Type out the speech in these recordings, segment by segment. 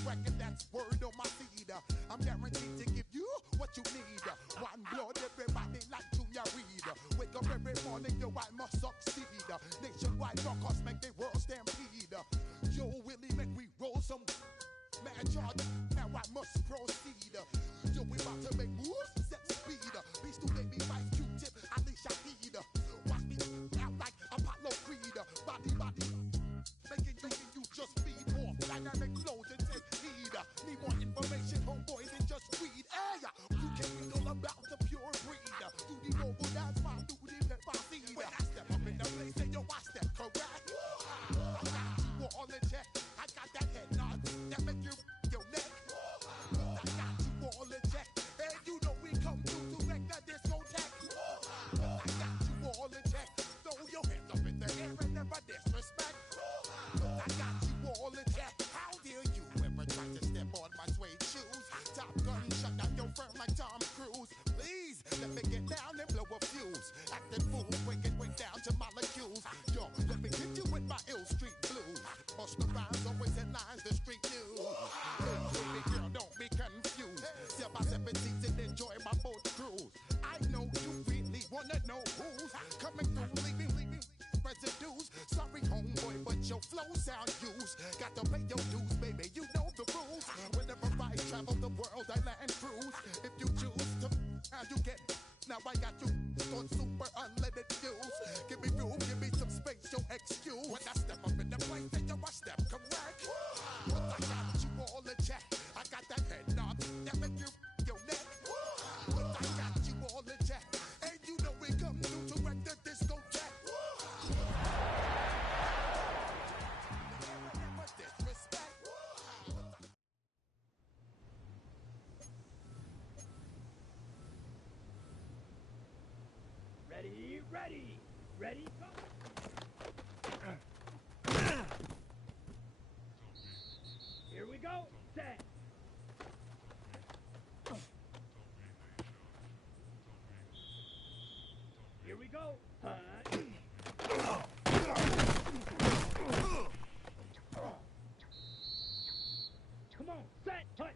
record, that's word on my seed. I'm guaranteed to give you what you need. One blood, everybody like Junior Reed. Wake up every morning, yo, I must succeed. Nationwide rockers make the world stampede. Yo, Willie, make we roll some man charge. Now I must proceed. Yo, we about to make moves, set speed. Beast to make me right, Q-tip, Alicia Heed. Watch me out like Apollo Creed. Body, making you just feed more dynamic flows and take heed. Need more information, homeboys, than just read. Hey, you can't read all about the pure breed. Do the noble dance, my duty, let my seed. When I step up in the place, say yo, I step correct. I got you all in check. I got that head nod that make you your neck. I got you all in check. And you know we come through to wreck the discotheque. I got you all in check. Throw your hands up in the air and never disrespect. I got you all in check. How dare you ever try to step on my suede shoes? Top Gun shut down your firm like Tom Cruise. Please let me get down and blow a fuse. Acting fool, breaking way down to molecules. Yo, let me hit you with my ill street blues. Bust the rhymes, always in lines, the street news. Hey, baby girl, don't be confused. Sell my 17s and enjoy my boat cruise. I know you really wanna know who's coming through, leaving residues. Sorry, homeboy, but your flow sound used. Got to pay your dues, baby, you know the rules. Whenever I travel the world, I land cruise. If you choose to, how you get. Now I got you on super unleaded fuels. Give me room, give me some space, your excuse. When I step up in the place, then yo, I step correct. But I got you all in check. I got that head knob that make you your neck. But I got you all in check. And you know we come through to wreck the discotheque. Ready, go! Here we go, set! Here we go, Come on, set, hut,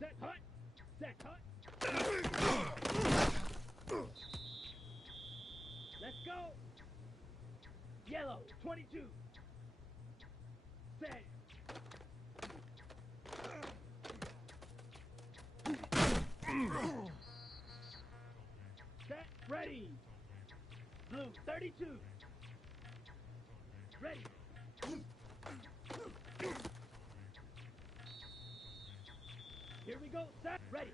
Set, hut! Set, hut! Let's go! Yellow, 22. Set. Set, ready. Blue, 32. Ready. Here we go, set, ready.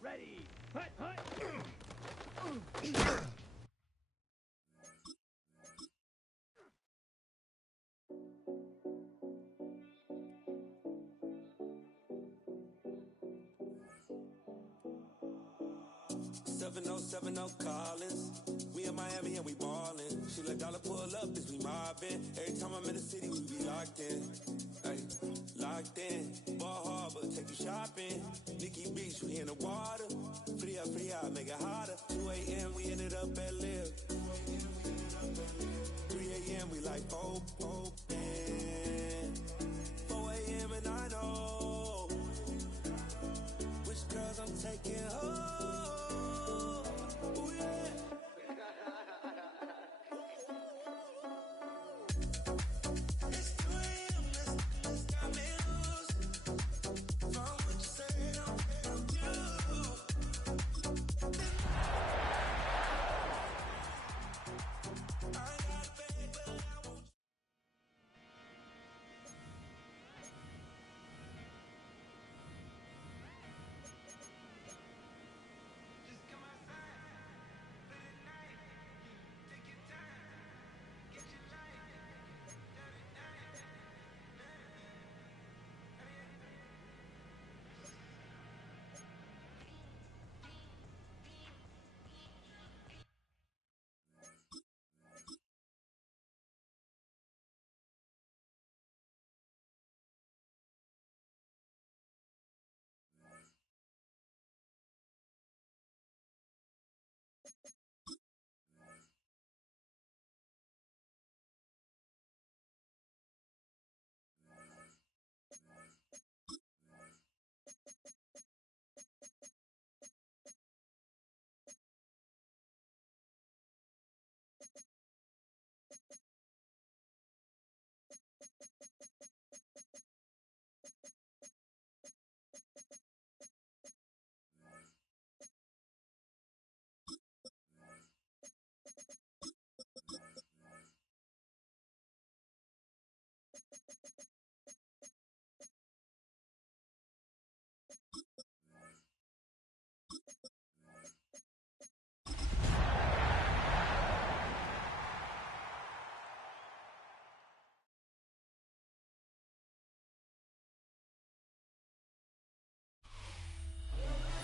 Ready, hut, hut. 7070 Collins. We in Miami and we ballin'. She let dollar pull up, bitch, we mobbin'. Every time I'm in the city, we be locked in. Ay, locked in. Ball Harbor, take you shopping. Nikki Beach, we in the water. Free up, make it hotter. 2 a.m., we ended up at Live. 3 a.m., we like open. 4 a.m. and I know which girls I'm taking home. Ooh, yeah.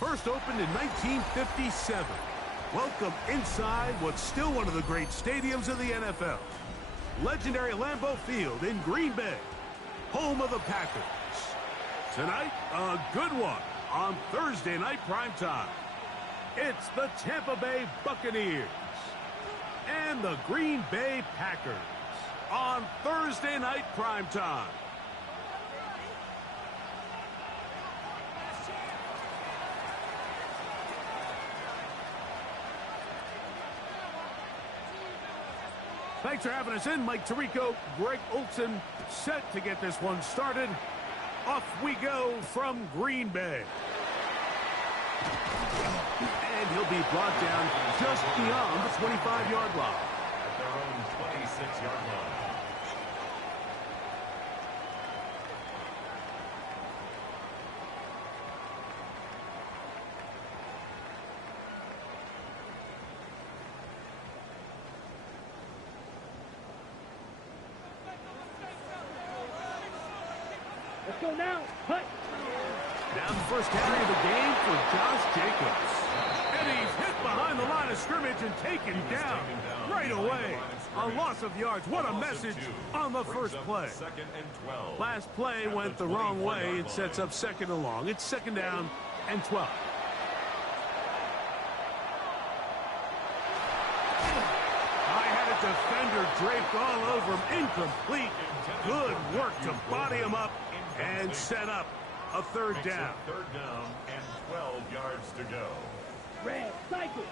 first opened in 1957. Welcome inside what's still one of the great stadiums of the NFL. Legendary Lambeau Field in Green Bay, home of the Packers. Tonight, a good one on Thursday night primetime. It's the Tampa Bay Buccaneers and the Green Bay Packers on Thursday night primetime. Thanks for having us in. Mike Tirico, Greg Olson, set to get this one started. Off we go from Green Bay. And he'll be brought down just beyond the 25-yard line. At their own 26-yard line. Let's go now. Hut. Down the first carry of the game for Josh Jacobs. And he's hit behind the line of scrimmage and taken down right away. A loss of yards. What a message on the first play. Last play went the wrong way. It sets up second and long. It's second down and 12. I had a defender draped all over him. Incomplete. Good work to body him up and set up a third down. Third down and 12 yards to go. Red, cycle.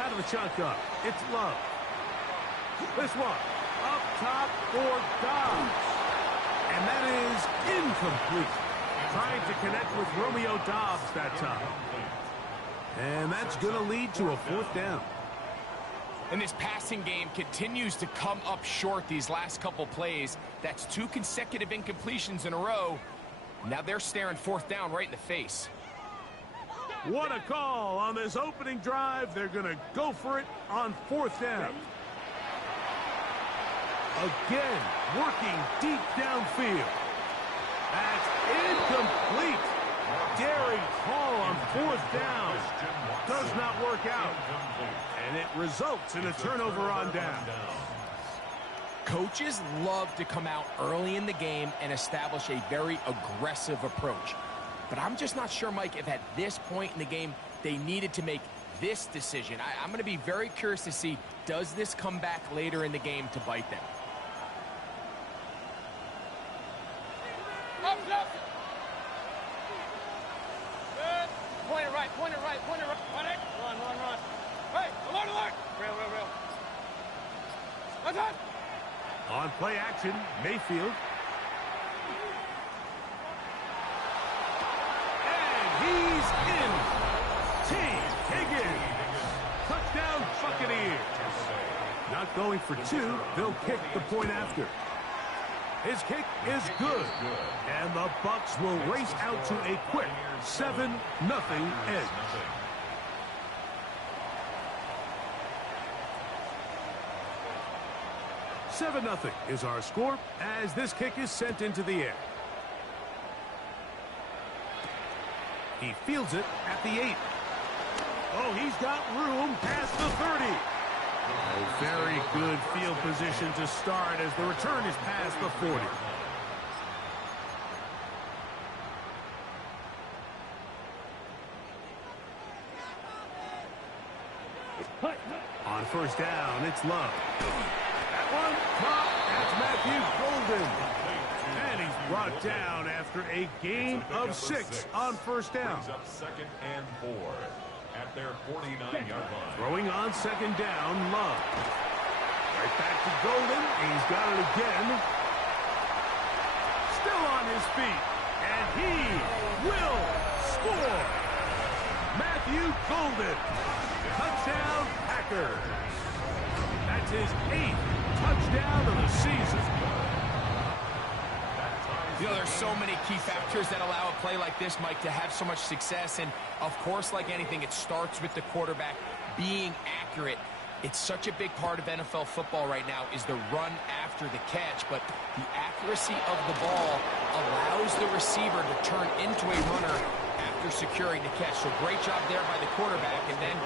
Out of the shotgun, it's Love. This one, up top for Dobbs. And that is incomplete. Trying to connect with Romeo Dobbs that time. And that's going to lead to a fourth down. And this passing game continues to come up short these last couple plays. That's 2 consecutive incompletions in a row. Now they're staring fourth down right in the face. What a call on this opening drive. They're going to go for it on fourth down. Again, working deep downfield. That's incomplete. Daring call on fourth down. Does not work out. And it results in a turnover on down. Coaches love to come out early in the game and establish a very aggressive approach. But I'm just not sure, Mike, if at this point in the game they needed to make this decision. I'm going to be very curious to see, does this come back later in the game to bite them? Good. Point it right, point it right, point it right. Run, run, run. Hey, alert, alert. Real, real, real. That's it. On play action, Mayfield. And he's in. T. Higgins. Touchdown, Buccaneers. Not going for 2. They'll kick the point after. His kick is good. And the Bucs will race out to a quick 7-0 edge. 7-0 is our score as this kick is sent into the air. He fields it at the 8. Oh, he's got room past the 30. A very good field position to start as the return is past the 40. On first down, it's Love. That one, caught. That's Matthew Golden. And he's brought down after a gain of 6 on first down. Brings up second and 4 at their 49-yard line. Throwing on second down, Love. Right back to Golden. He's got it again. Still on his feet. And he will score. Matthew Golden. Touchdown, Packers. That's his 8th touchdown of the season. You know, there's so many key factors that allow a play like this, Mike, to have so much success. And, of course, like anything, it starts with the quarterback being accurate. It's such a big part of NFL football right now is the run after the catch, but the accuracy of the ball allows the receiver to turn into a runner after securing the catch. So great job there by the quarterback, and then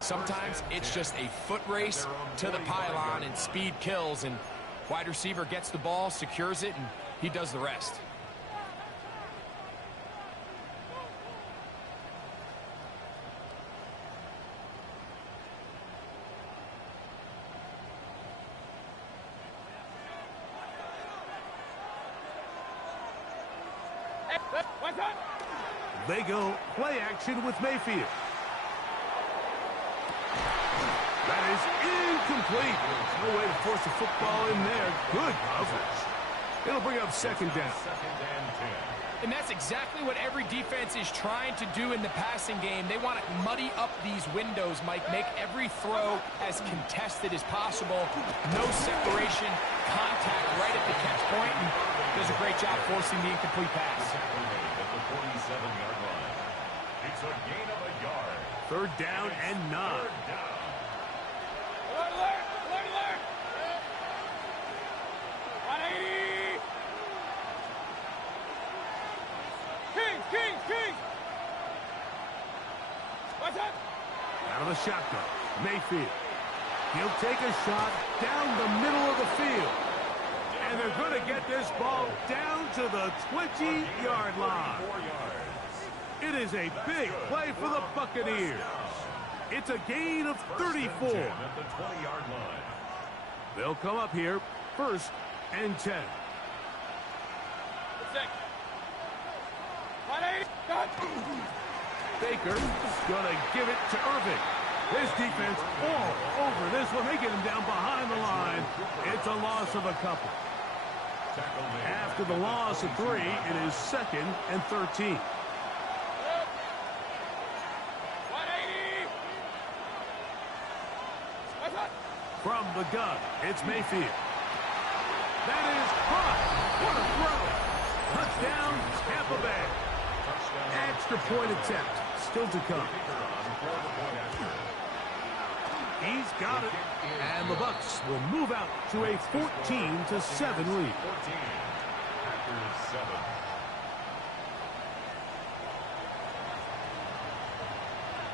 sometimes it's just a foot race to the pylon and speed kills, and wide receiver gets the ball, secures it, and he does the rest. They go play action with Mayfield. That is incomplete. No way to force the football in there. Good coverage. It'll bring up second down. And that's exactly what every defense is trying to do in the passing game. They want to muddy up these windows, Mike, make every throw as contested as possible. No separation, contact right at the catch point, and does a great job forcing the incomplete pass. At the 47-yard line. It's a gain of a yard. Third down and 9. Alert, alert, alert, alert. 180. Kings. What's up? Out of the shotgun, Mayfield. He'll take a shot down the middle of the field. And they're going to get this ball down to the 20-yard line. It is a big play for the Buccaneers. It's a gain of 34. At the 20-yard line. They'll come up here, 1st and 10. 180. Baker gonna give it to Irving. His defense all over this one. They get him down behind the line. It's a loss of a couple. After the loss of 3, it is 2nd and 13. 180. What's up? From the gun, it's Mayfield. That is caught. What a throw. Touchdown, Tampa Bay. Extra point attempt still to come. He's got it. And the Bucs will move out to a 14-7 lead.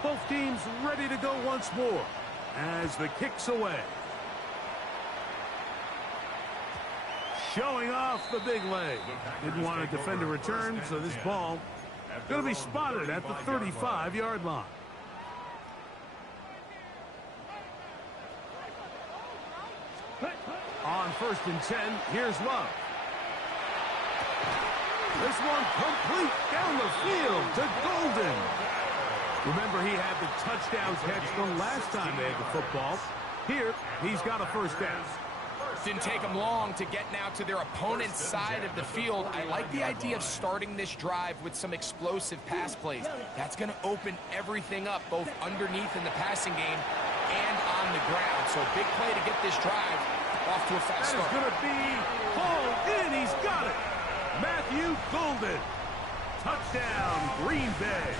Both teams ready to go once more as the kick's away. Showing off the big leg. Didn't want to defend a return, so this ball going to be spotted at the 35-yard line. On 1st and 10, here's Love. This one complete down the field to Golden. Remember, he had the touchdown catch the last time they had the football. Here, he's got a 1st down. Didn't take them long to get now to their opponent's side of the field. I like the idea of starting this drive with some explosive pass plays. That's going to open everything up, both underneath in the passing game and on the ground. So big play to get this drive off to a fast start. That is going to be hauled in. He's got it. Matthew Golden. Touchdown, Green Bay.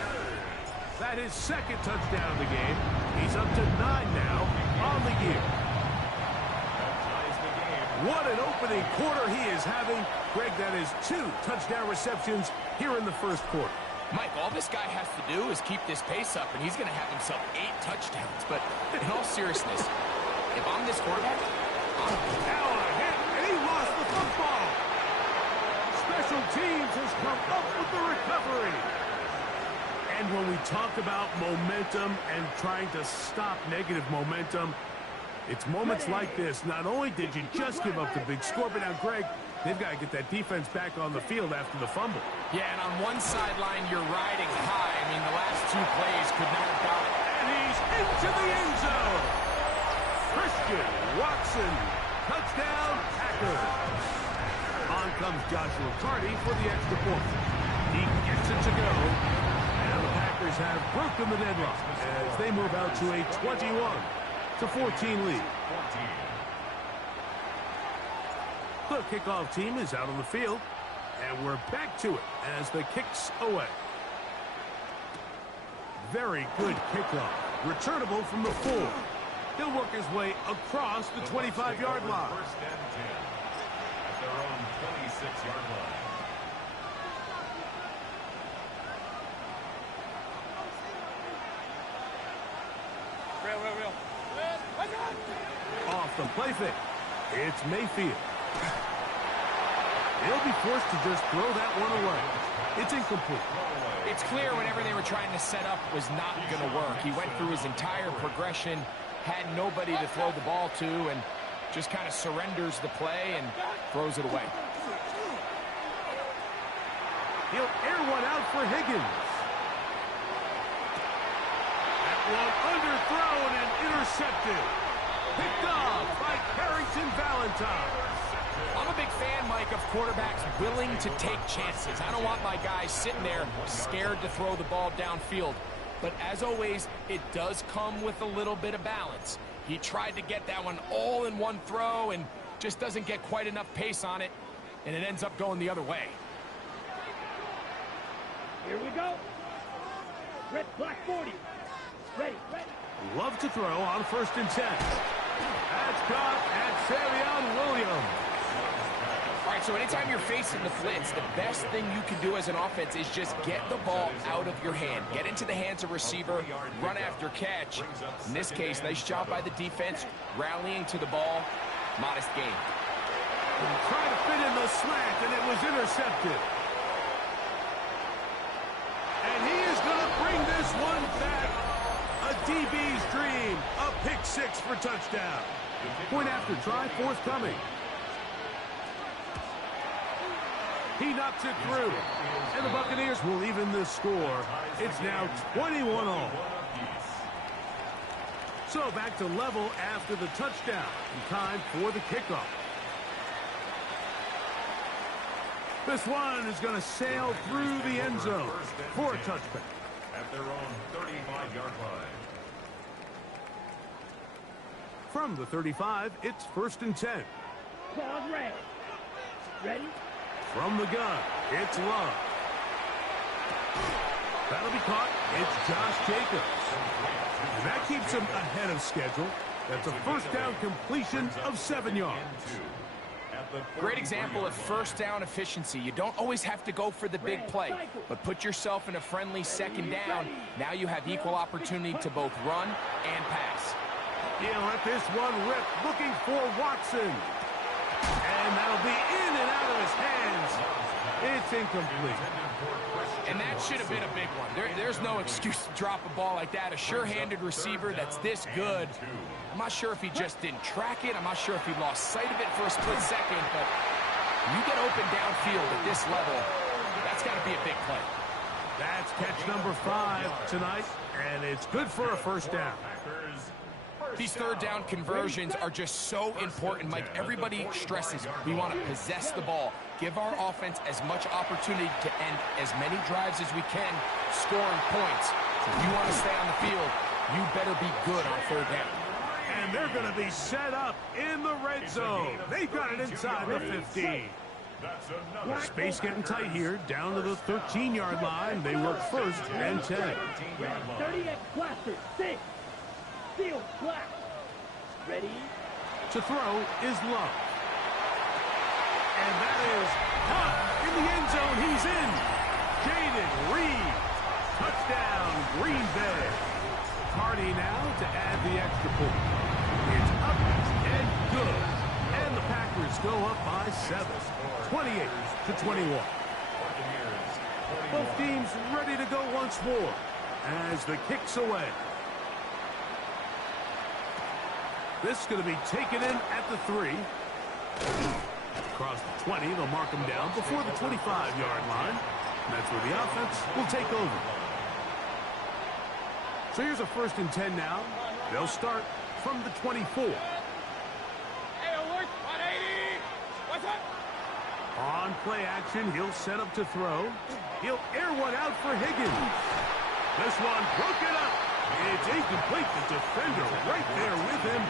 That is 2nd touchdown of the game. He's up to 9 now on the year. What an opening quarter he is having. Greg, that is 2 touchdown receptions here in the 1st quarter. Mike, all this guy has to do is keep this pace up, and he's going to have himself 8 touchdowns. But in all seriousness, if I'm this quarterback, now a hit, and he lost the football. Special teams has come up with the recovery. And when we talk about momentum and trying to stop negative momentum, it's moments like this. Not only did you just give up the big score, but now, Greg, They've got to get that defense back on the field after the fumble. Yeah, and on one sideline, you're riding high. I mean, the last two plays could not have got it. And he's into the end zone. Christian Watson. Touchdown, Packers. On comes Joshua Carty for the extra point. He gets it to go. And the Packers have broken the deadlock as they move out to a 21-14 lead. The kickoff team is out on the field, and we're back to it as the kick's away. Very good kickoff. Returnable from the 4. He'll work his way across the 25-yard line. First and 10 at their own 26-yard line. Real. Off the play fake. It's Mayfield. He'll be forced to just throw that one away. It's incomplete. It's clear whatever they were trying to set up was not going to work. He went through his entire progression, had nobody to throw the ball to, and just kind of surrenders the play and throws it away. He'll air one out for Higgins. That one underthrown and intercepted. Picked off by Carrington Valentine. I'm a big fan, Mike, of quarterbacks willing to take chances. I don't want my guys sitting there scared to throw the ball downfield. But as always, it does come with a little bit of balance. He tried to get that one all in one throw and just doesn't get quite enough pace on it, and it ends up going the other way. Here we go. Red, black 40. Ready. Love to throw on 1st and 10. That's caught at Savion Williams. All right, so anytime you're facing the blitz, the best thing you can do as an offense is just get the ball out of your hand. Get into the hands of receiver, run after catch. In this case, nice job by the defense, rallying to the ball. Modest gain. And trying to fit in the slant, and it was intercepted. And he is going to bring this one back. A DB's dream. A pick 6 for touchdown. Point after try forthcoming. He knocks it through. And the Buccaneers will even the score. It's now 21-all. So back to level after the touchdown. And time for the kickoff. This one is going to sail through the end zone for a touchback. At their own 35-yard line. From the 35, it's 1st and 10. Pause red. Ready? From the gun, it's Love. That'll be caught. It's Josh Jacobs. And that keeps him ahead of schedule. That's a first down completion of 7 yards. Great example of first down efficiency. You don't always have to go for the big play, but put yourself in a friendly 2nd down. Now you have equal opportunity to both run and pass. He'll let this one rip, looking for Watson. And that'll be in and out of his hands. It's incomplete. And that should have been a big one. There's no excuse to drop a ball like that. A sure-handed receiver that's this good. I'm not sure if he just didn't track it. I'm not sure if he lost sight of it for a split second. But when you get open downfield at this level, that's got to be a big play. That's catch number 5 tonight, and it's good for a first down. These 3rd down conversions are just so important, Mike. Everybody stresses we want to possess the ball, give our offense as much opportunity to end as many drives as we can, scoring points. So if you want to stay on the field, you better be good on 3rd down. And they're going to be set up in the red zone. They've got it inside the 15. Space getting tight here, down to the 13-yard line. They work 1st and 10. 38 cluster, 6. Field black. Ready? To throw is Love. And that is caught in the end zone. He's in. Jaden Reed. Touchdown, Green Bay. Hardy now to add the extra point. It's up and good. And the Packers go up by 7. 28-21. Both teams ready to go once more as the kick's away. This is going to be taken in at the 3. Across the 20, they'll mark him down before the 25-yard line. And that's where the offense will take over. So here's a 1st and 10 now. They'll start from the 24. Hey, alert, 180. What's up? On play action, he'll set up to throw. He'll air one out for Higgins. This one broken up. It's incomplete. The defender right there with him.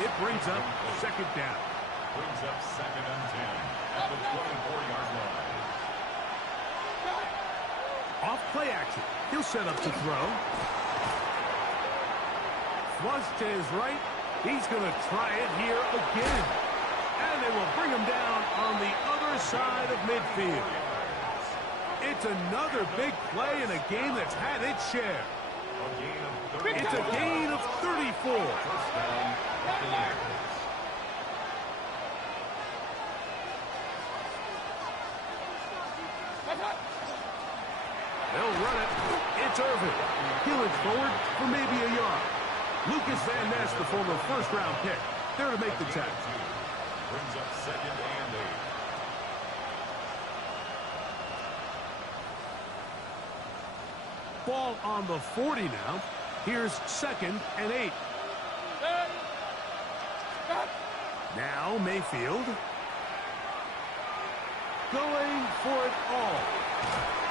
It brings up 2nd down. Brings up 2nd and 10 at the 24-yard line. Off play action. He'll set up to throw. Flush to his right. He's going to try it here again. And they will bring him down on the other side of midfield. It's another big play in a game that's had its share. It's a gain of 34. First down, Buccaneers. They'll run it. It's Irvin. He'll it forward for maybe a yard. Lucas Van Ness, the former 1st-round pick, there to make the tackle. Brings up 2nd and 8. Ball on the 40 now. Here's 2nd and 8. Now Mayfield going for it all.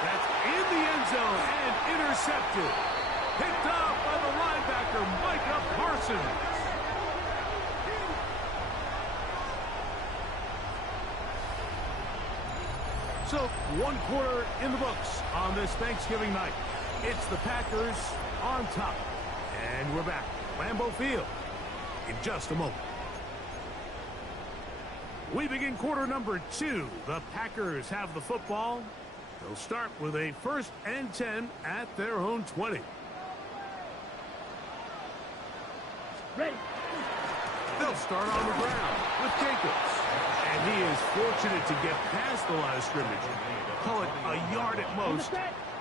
That's in the end zone and intercepted. Picked off by the linebacker, Micah Parsons. So, 1 quarter in the books on this Thanksgiving night. It's the Packers on top. And we're back at Lambeau Field in just a moment. We begin quarter number 2. The Packers have the football. They'll start with a 1st and 10 at their own 20. Ready. They'll start on the ground with Jacobs. And he is fortunate to get past the line of scrimmage. Call it a yard at most.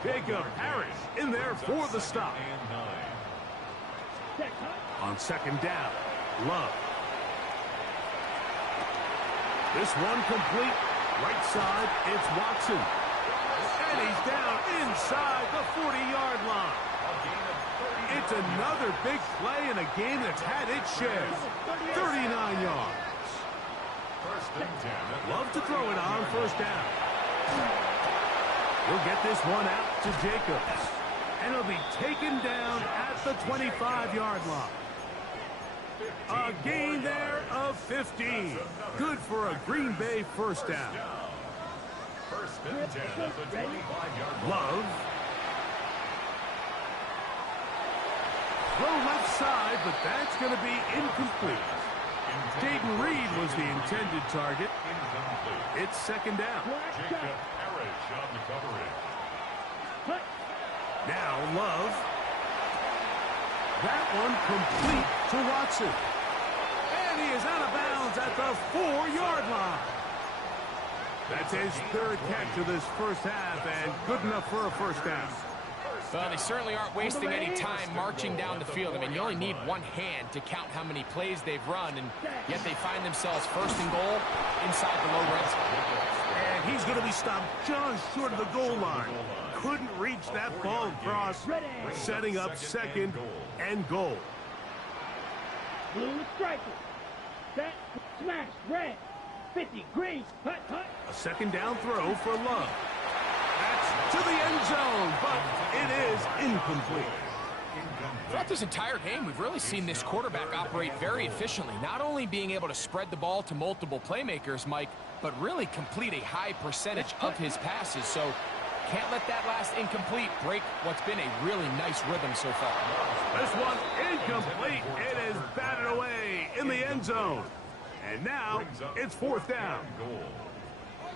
Jacob Harris in there for the stop. On 2nd down, Love. This one complete. Right side, it's Watson. And he's down inside the 40-yard line. It's another big play in a game that's had its share. 39 yards. Love to throw it on 1st down. He'll get this one out to Jacobs. And he'll be taken down at the 25-yard line. A gain there of 15. Good for a Green Bay 1st down. 1st and 10 at the 25-yard line. Love. Throw left side, but that's going to be incomplete. Jaden Reed was the intended target. Incomplete. It's 2nd down. Jacob Harris on the coverage. Now Love. That one complete to Watson. And he is out of bounds at the 4-yard line. That's his 3rd catch of this 1st half and good enough for a 1st down. Well, they certainly aren't wasting any time marching down the field. I mean, you only need one hand to count how many plays they've run, and yet they find themselves 1st and goal inside the low red zone. And he's going to be stopped just short of the goal line. Couldn't reach that ball across, setting up 2nd and goal. Blue striker. Set. Smash. Red. 50. Green. Hut. Hut. A 2nd down throw for Love. That's to the end zone, but it is incomplete. Throughout this entire game, we've really seen this quarterback operate very efficiently, not only being able to spread the ball to multiple playmakers, Mike, but really complete a high percentage of his passes. So can't let that last incomplete break what's been a really nice rhythm so far. This one incomplete. It is batted away in the end zone. And now it's 4th down.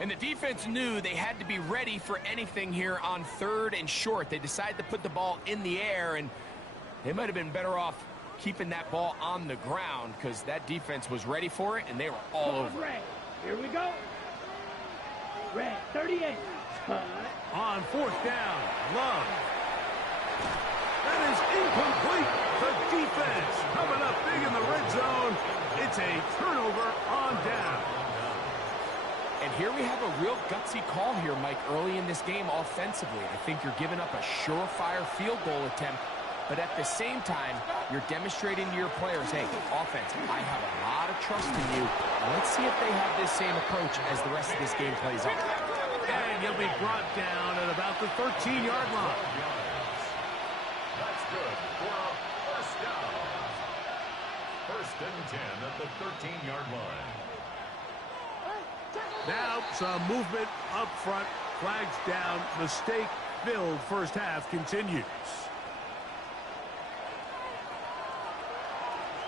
And the defense knew they had to be ready for anything here on 3rd and short. They decided to put the ball in the air, and they might have been better off keeping that ball on the ground because that defense was ready for it, and they were all over. Red. Here we go. Red. 38. Hut. On 4th down, Love. That is incomplete. The defense coming up big in the red zone. It's a turnover on down. a real gutsy call here, Mike, early in this game offensively. I think you're giving up a surefire field goal attempt, but at the same time, you're demonstrating to your players, hey, offense, I have a lot of trust in you. Let's see if they have this same approach as the rest of this game plays out. And he'll be brought down at about the 13-yard line. That's good for a first down. First and 10 at the 13-yard line. Now some movement up front. Flags down. Mistake-filled first half continues.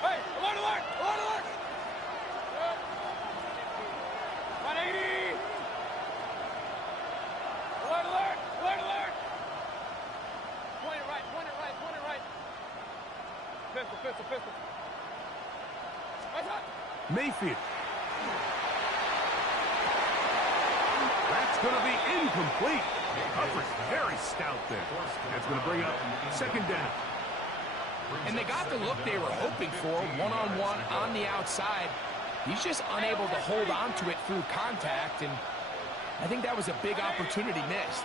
Hey, alert, alert, alert, alert! 180! Alert, alert, alert, alert! Point it right, point it right, point it right. Pistol, pistol, pistol. What's up? Mayfield. That's going to be incomplete. Coverage very stout there. That's going to bring up second down. And they got the look they were hoping for, one-on-one on the outside. He's just unable to hold on to it through contact, and I think that was a big opportunity missed.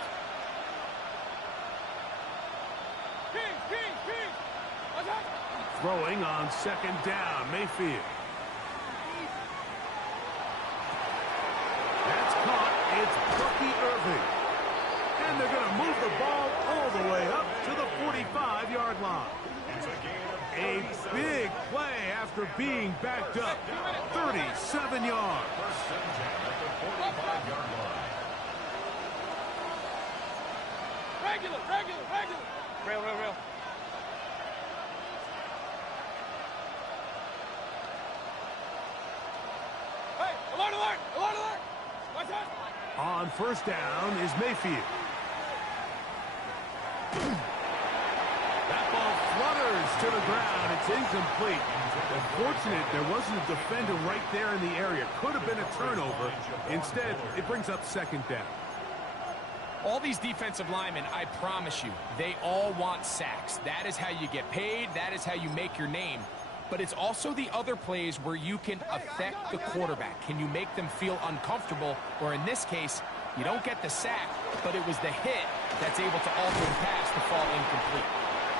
Kings, Kings, Kings! What's up? Throwing on second down, Mayfield. That's caught. It's Bucky Irving. And they're going to move the ball all the way up to the 45-yard line. A big play after being backed up. 37 yards. First and 10 at the 45-yard line. Regular, regular, regular! Rail, rail, rail. Hey, alert, alert, alert, alert! What's up? On first down is Mayfield. That ball flutters to the ground. It's incomplete. Unfortunate there wasn't a defender right there in the area. Could have been a turnover. Instead, it brings up second down. All these defensive linemen, I promise you, they all want sacks. That is how you get paid. That is how you make your name. But it's also the other plays where you can affect the quarterback. Can you make them feel uncomfortable? Or in this case, you don't get the sack, but it was the hit that's able to alter the pass to fall incomplete.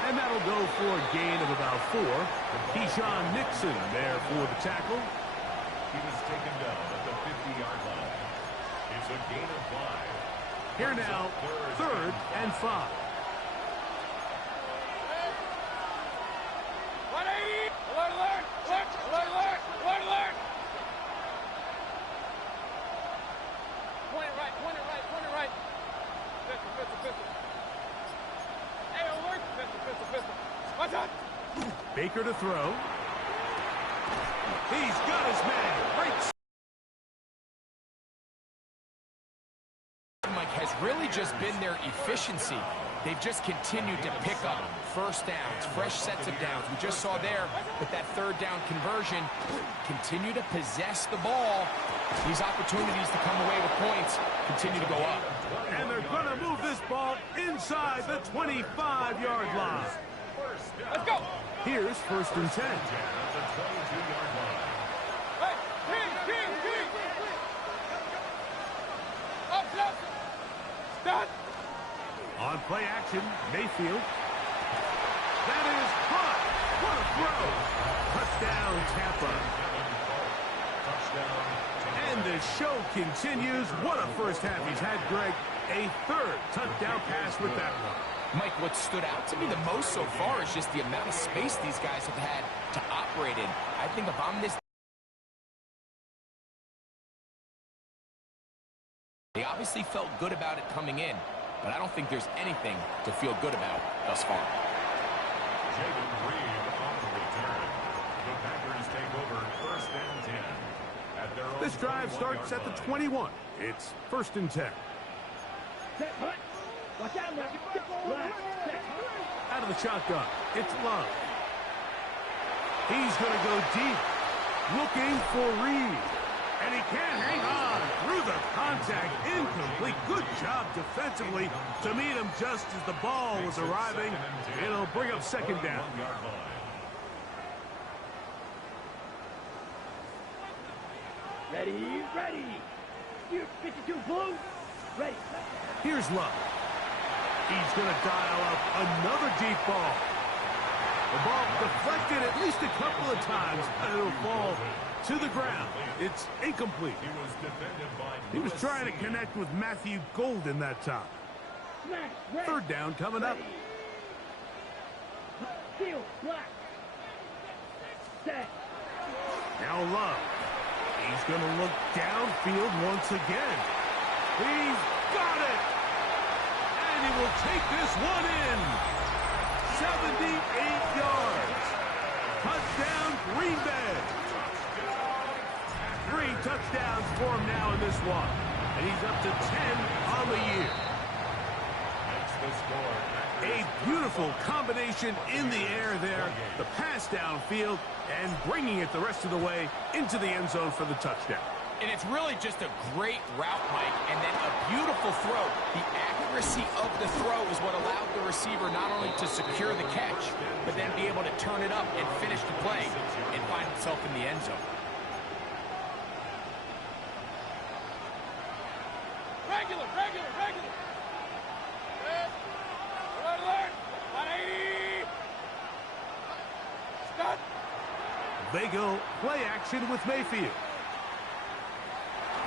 And that'll go for a gain of about 4. Keyshawn Nixon there for the tackle. He was taken down at the 50-yard line. It's a gain of 5. Here now, third and 5. 180! Alert, alert, alert, alert, alert, alert, alert! Point it right, point it right, point it right. Pistol, pistol, pistol. Hey, alert! Pistol, pistol, pistol. What's up? Baker to throw. He's got his man. Great. Mike, has really just been their efficiency. They've just continued to pick up first downs, fresh sets of downs. We just saw there with that third down conversion, continue to possess the ball. These opportunities to come away with points continue to go up. And they're going to move this ball inside the 25-yard line. Let's go! Here's first and 10. Hey, King, King, King! Up, up! Stop! On play action, Mayfield. That is caught. What a throw. Touchdown, Tampa. And the show continues. What a first half he's had, Greg. A third touchdown pass with that one. Mike, what stood out to me the most so far is just the amount of space these guys have had to operate in. I think if I'm this... They obviously felt good about it coming in, but I don't think there's anything to feel good about thus far. Jacob Reed on the return. The Packers take over first and 10. At their own This drive starts at the 21. It's first and 10. Set, hut. Watch out, Left. Set. Out of the shotgun, it's Love. He's going to go deep, looking for Reed. And he can't hang on through the contact. Incomplete. Good job defensively to meet him just as the ball was arriving. It'll bring up second down. Ready, ready. 52 blue. Ready. Here's Love. He's going to dial up another deep ball. The ball deflected at least a couple of times, and it'll fall to the ground. It's incomplete. He was trying to connect with Matthew Golden that time. Third down coming up. Field, black. Set. Now Love. He's going to look downfield once again. He's got it! And he will take this one in. 78 yards. Touchdown, Green Bay. 3 touchdowns for him now in this one. And he's up to 10 on the year. A beautiful combination in the air there. The pass downfield and bringing it the rest of the way into the end zone for the touchdown. And it's really just a great route, Mike, and then a beautiful throw. The accuracy of the throw is what allowed the receiver not only to secure the catch, but then be able to turn it up and finish the play and find himself in the end zone. Regular. Alert. 180. Stop. They go play action with Mayfield.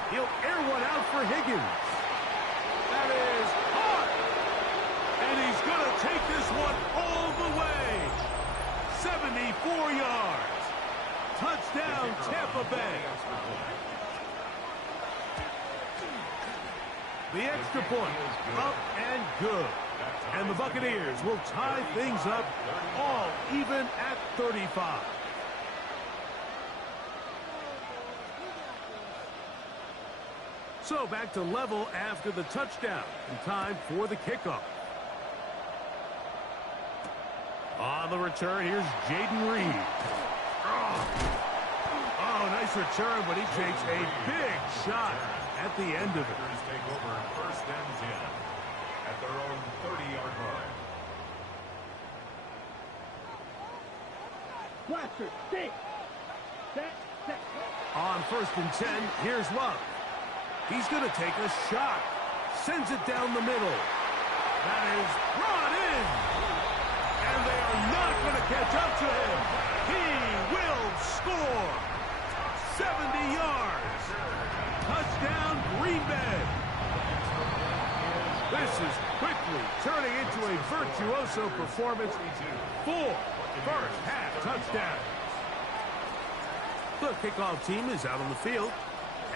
He'll air one out for Higgins. That is hard. And he's going to take this one all the way. 74 yards. Touchdown, Tampa Bay. The extra point, up and good. And the Buccaneers will tie things up all even at 35. So back to level after the touchdown. And time for the kickoff. On the return, here's Jaden Reed. Oh, nice return, but he takes a big shot at the end of it. Take over 1st and 10 at their own 30-yard line. Blaster, stick. Set. On 1st and 10, here's Love. He's going to take a shot. Sends it down the middle. That is brought in. And they are not going to catch up to him. He will score. 70 yards. Touchdown, Green Bay. This is quickly turning into a virtuoso performance. 4 first-half touchdowns. The kickoff team is out on the field.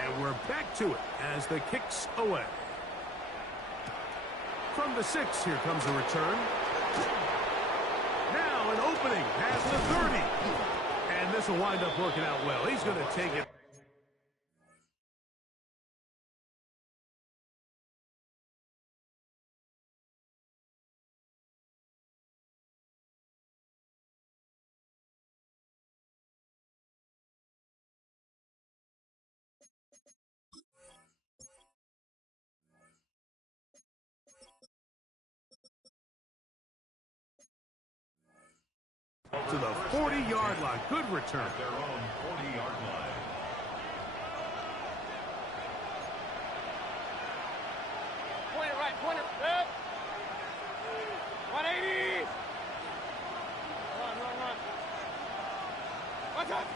And we're back to it as the kick's away. From the 6, here comes a return. Now an opening past the 30. And this will wind up working out well. He's going to take it. To the 40-yard line. Good return. Their own 40-yard line. Point it right. Set. 180. Run. Watch out.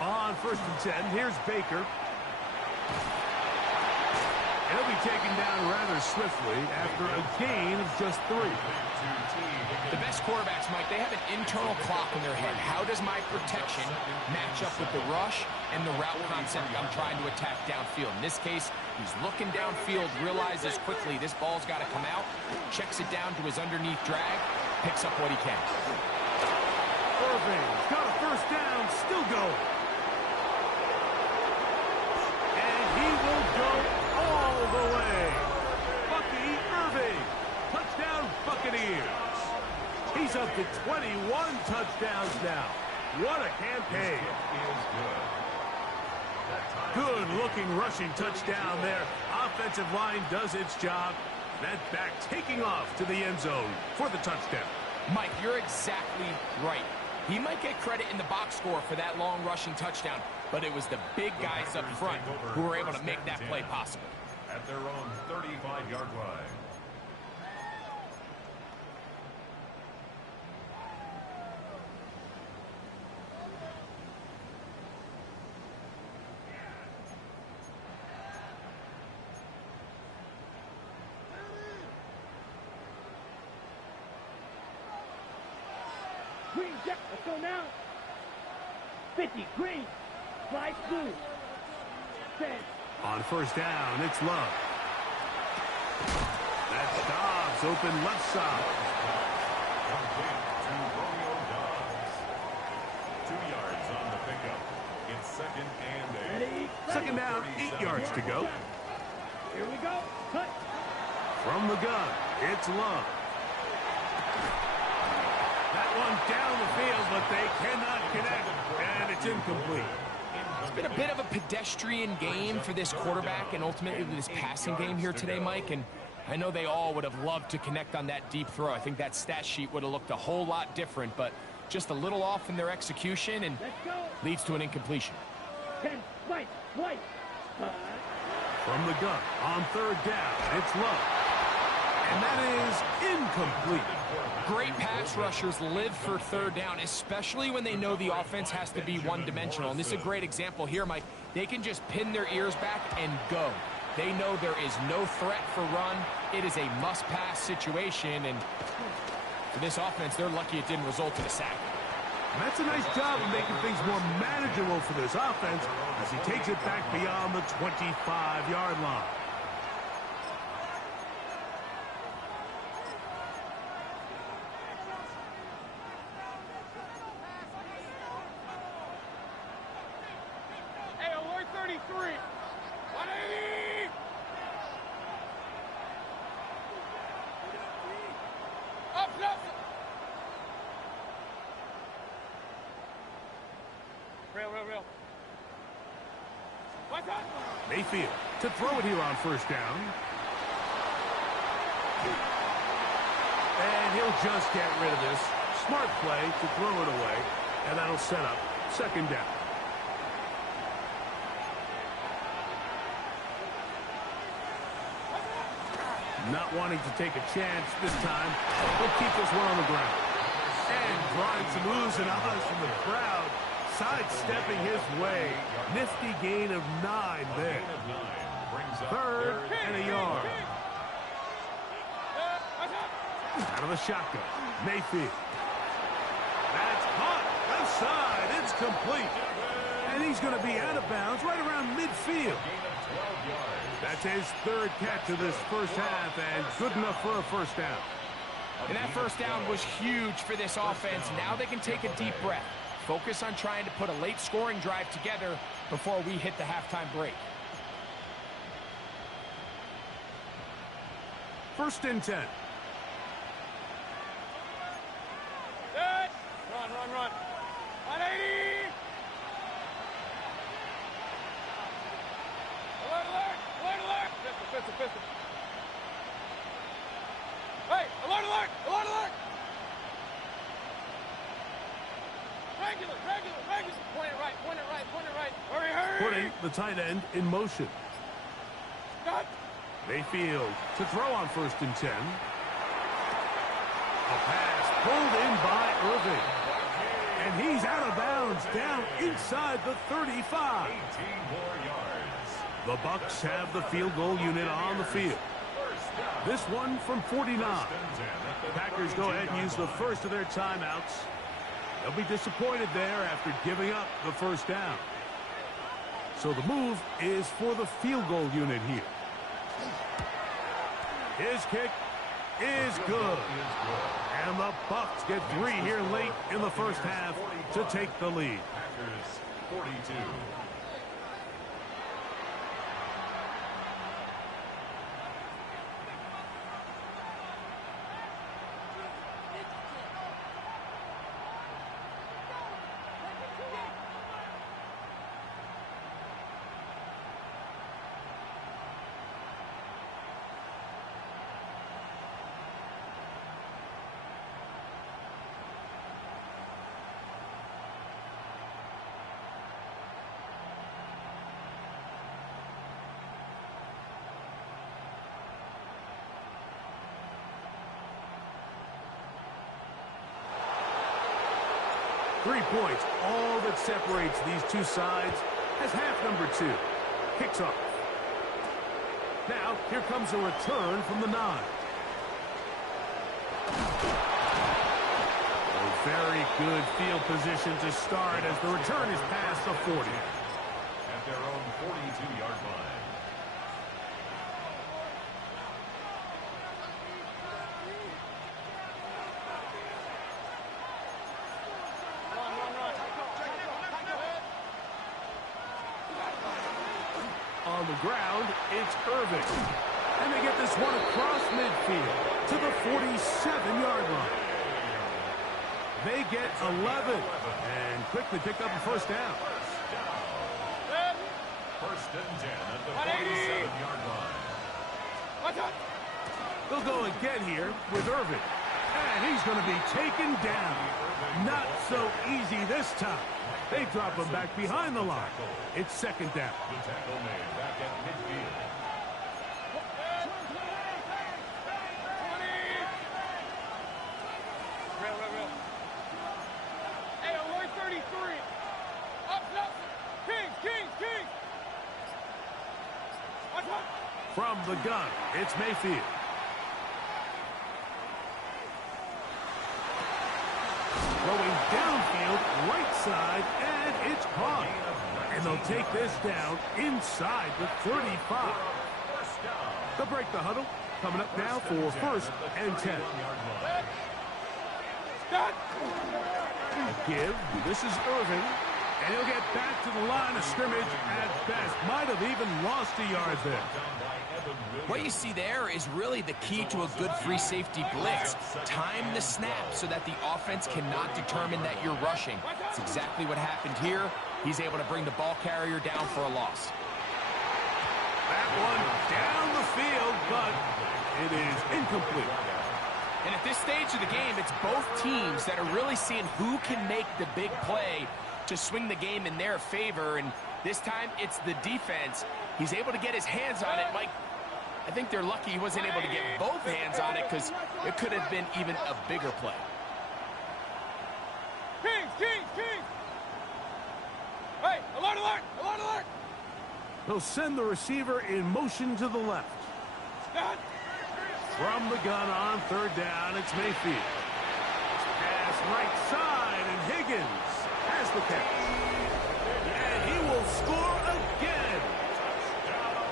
On 1st and 10, here's Baker. He'll be taken down rather swiftly after a gain of just 3. The best quarterbacks, Mike, they have an internal clock in their head. How does my protection match up with the rush and the route concept I'm trying to attack downfield? In this case, he's looking downfield, realizes quickly this ball's got to come out, checks it down to his underneath drag, picks up what he can. Irving's got a first down, still going. And he will go all the way. Bucky Irving. Touchdown, Buccaneers. He's up to 21 touchdowns now. What a campaign. Good-looking rushing touchdown there. Offensive line does its job. That back taking off to the end zone for the touchdown. Mike, you're exactly right. He might get credit in the box score for that long rushing touchdown, but it was the big guys up front who were able to make that play possible. At their own 35-yard line. Green, Jack, let's go now. 50, green, slide blue. 10. On first down, it's Love. That's Dobbs, open left side. Complete to Romeo Dobbs. 2 yards on the pickup. It's second and 8. Ready? Second down, 8 yards to go. Here we go. Cut. From the gun, it's Love. That one down the field, but they cannot connect, and it's incomplete. It's been a bit of a pedestrian game for this quarterback and ultimately this passing game here today, Mike, and I know they all would have loved to connect on that deep throw. I think that stat sheet would have looked a whole lot different, but just a little off in their execution and leads to an incompletion. 10, white. From the gun, on third down, it's Love. And that is incomplete. Great pass rushers live for third down, especially when they know the offense has to be one-dimensional. And this is a great example here, Mike. They can just pin their ears back and go. They know there is no threat for run. It is a must-pass situation, and for this offense, they're lucky it didn't result in a sack. And that's a nice job of making things more manageable for this offense as he takes it back beyond the 25-yard line. Hey, alert 33. 180. Up. Real. What's up? Mayfield to throw it here on first down. And he'll just get rid of this. Smart play to throw it away, and that'll set up second down. Not wanting to take a chance this time, he'll keep this one on the ground. And drawing some oohs and ahs from the crowd, sidestepping his way. Nifty gain of 9 there. Third and a yard. Out of the shotgun, Mayfield. That's caught. Left side, it's complete. And he's going to be out of bounds right around midfield. That's his third catch of this first half, and good enough for a first down. And that first down was huge for this offense. Now they can take a deep breath. Focus on trying to put a late scoring drive together before we hit the halftime break. First and 10. Run. 180. Alert. Pistol. Hey, alert. Regular. Point it right. Hurry. Putting the tight end in motion. Cut. Mayfield to throw on first and 10. A pass pulled in by Irving. And he's out of bounds down inside the 35. 18 more yards. The Bucs have the field goal unit on the field. This one from 49. Packers go ahead and use the first of their timeouts. They'll be disappointed there after giving up the first down. So the move is for the field goal unit here. His kick is good. And the Bucs get 3 here late in the first half to take the lead. Packers 42. 3 points, all that separates these two sides, as half number 2 kicks off. Now, here comes a return from the 9. A very good field position to start as the return is past the 40. At their own 42-yard line. On the ground, it's Irving. And they get this one across midfield to the 47-yard line. They get 11 and quickly pick up a first down. First and 10 at the 47-yard line. They'll go again here with Irving. And he's going to be taken down. Not so easy this time. They drop him back behind the line. It's second down. The tackle made back at midfield. Real. Hey, alert 33. Up. Kings. Watch out. From the gun, it's Mayfield. Going downfield, right side, and it's caught. And they'll take this down inside the 35. They'll break the huddle. Coming up now for first and 10. A give. This is Irving. And he'll get back to the line of scrimmage at best. Might have even lost a yard there. What you see there is really the key to a good free safety blitz. Time the snap so that the offense cannot determine that you're rushing. That's exactly what happened here. He's able to bring the ball carrier down for a loss. That one down the field, but it is incomplete. And at this stage of the game, it's both teams that are really seeing who can make the big play to swing the game in their favor. And this time, it's the defense. He's able to get his hands on it. Mike, I think they're lucky he wasn't able to get both hands on it because it could have been even a bigger play. Kings. Hey, alert. He'll send the receiver in motion to the left. From the gun on third down, it's Mayfield. Pass right side, and Higgins has the catch. And he will score again.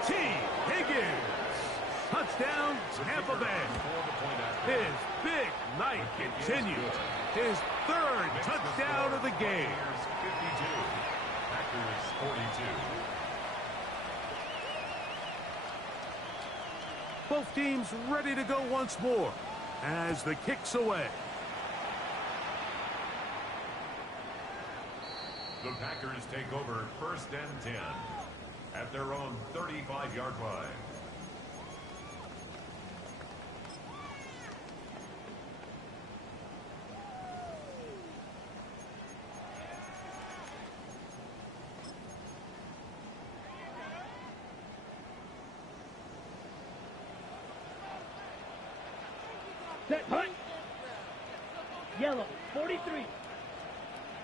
T. Higgins. Touchdown, Tampa Bay. His big night continues. His third touchdown of the game. 52. Packers 42. Both teams ready to go once more as the kick's away. The Packers take over first and 10 at their own 35-yard line. Set, hunt. Yellow, 43.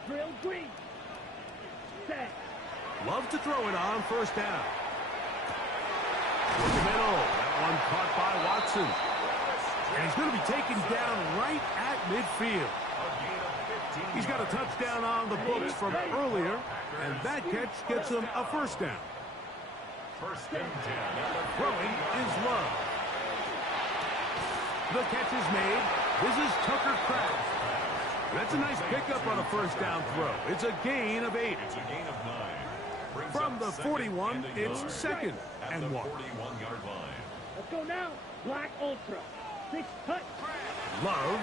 Drill green. Set. Love to throw it on first down. In the middle. That one caught by Watson. And he's going to be taken down right at midfield. He's got a touchdown on the books from earlier, and that catch gets him a first down. First and 10. Throwing is Love. The catch is made. This is Tucker Kraft. That's a nice pickup on a first down throw. It's a gain of 8. It's a gain of 9. From the 41, it's second and 1. 41-yard line. Let's go now. Black Ultra. 6 touch. Love.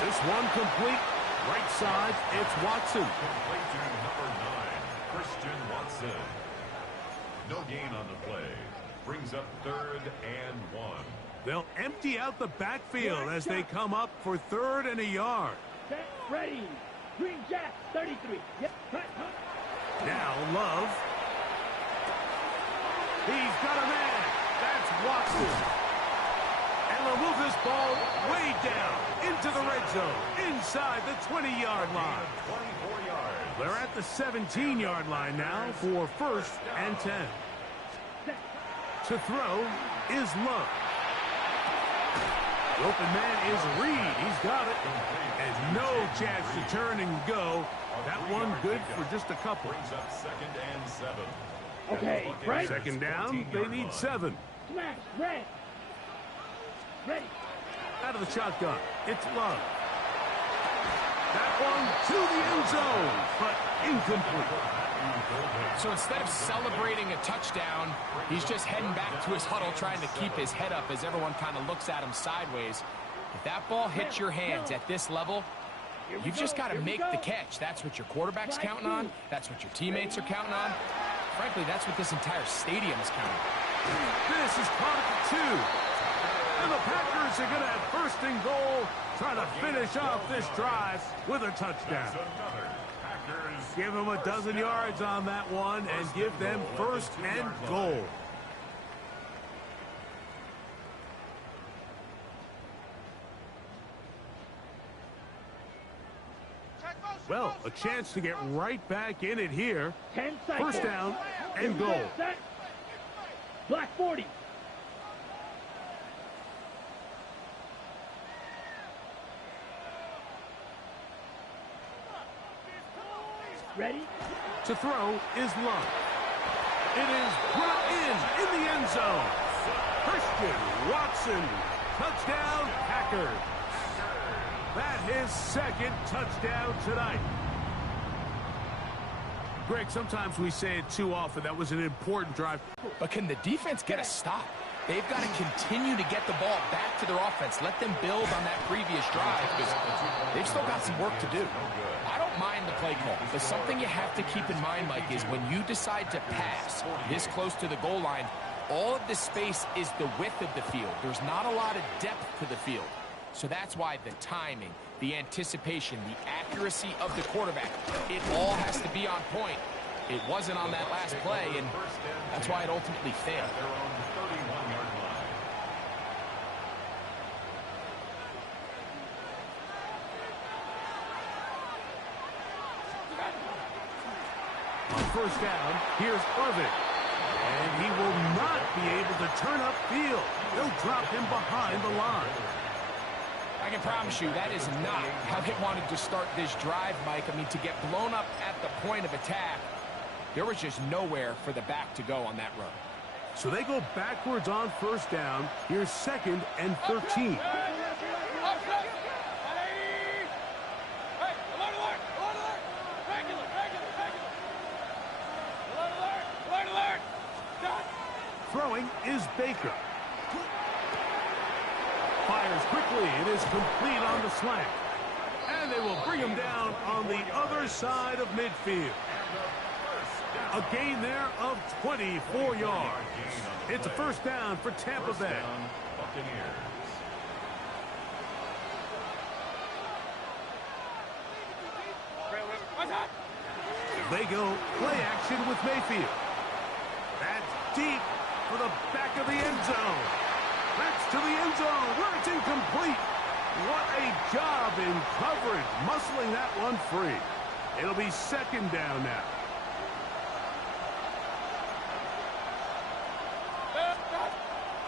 This one complete. Right side, it's Watson. Complete to number 9, Christian Watson. No gain on the play. Brings up third and 1. They'll empty out the backfield as they come up for third and a yard. Set, ready. Green Jack, 33. Yep, cut. Now Love. He's got a man. That's Watson. And they'll move this ball way down into the red zone, inside the 20-yard line. 24 yards. They're at the 17-yard line now for 1st and 10. To throw is Love. The open man is Reed. He's got it. And no chance to turn and go. That one good for just a couple. Brings up 2nd and 7. Okay, right. 2nd down, they need 7. Smash, red. Ready. Out of the shotgun, it's Love. That one to the end zone, but incomplete. So instead of celebrating a touchdown, he's just heading back to his huddle trying to keep his head up as everyone kind of looks at him sideways. If that ball hits your hands at this level, you've just got to make the catch. That's what your quarterback's counting on. That's what your teammates are counting on. Frankly, that's what this entire stadium is counting on. This is caught at 2. And the Packers are going to have 1st and goal, trying to finish off this drive with a touchdown. Give them a dozen yards on that one and give them 1st and goal. Well, a chance to get right back in it here. 10 seconds. 1st down and goal. Set. Black 40. Ready? To throw is Love. It is brought in the end zone. Christian Watson. Touchdown, Packers. That his 2nd touchdown tonight. Greg, sometimes we say it too often. That was an important drive. But can the defense get a stop? They've got to continue to get the ball back to their offense. Let them build on that previous drive because they've still got some work to do. I don't mind the play call, but something you have to keep in mind, Mike, is when you decide to pass this close to the goal line, all of the space is the width of the field. There's not a lot of depth to the field. So that's why the timing, the anticipation, the accuracy of the quarterback, it all has to be on point. It wasn't on that last play, and that's why it ultimately failed. On 1st down, here's Irvin. And he will not be able to turn upfield. They'll drop him behind the line. I can promise you that is not how they wanted to start this drive, Mike. I mean, to get blown up at the point of attack, there was just nowhere for the back to go on that run. So they go backwards on 1st down. Here's 2nd and 13. Throwing is Baker. Fires quickly. It is complete on the slant. And they will bring him down on the other side of midfield. A gain there of 24 yards. It's a 1st down for Tampa Bay. Buccaneers. They go play action with Mayfield. That's deep for the back of the end zone. That's to the end zone where it's incomplete. What a job in coverage, muscling that one free. It'll be 2nd down now.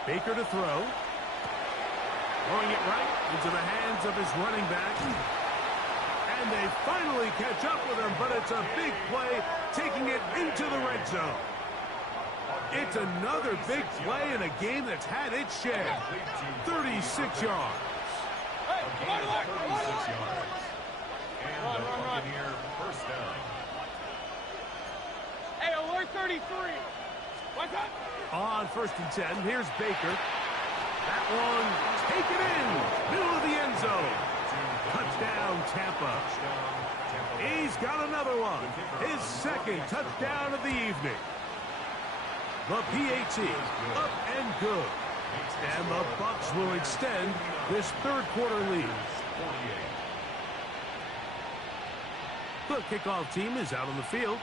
Baker to throw. Throwing it right into the hands of his running back. And they finally catch up with him, but it's a big play, taking it into the red zone. It's another big play in a game that's had its share. 36 yards. A gain of 36 yards. And a Buccaneer 1st down. Hey, alert 33. What's up? On 1st and 10, here's Baker. That one, take it in, middle of the end zone. Touchdown, Tampa. He's got another one. His 2nd touchdown of the evening. The PAT, up and good. And the Bucs will extend this 3rd quarter lead. The kickoff team is out on the field.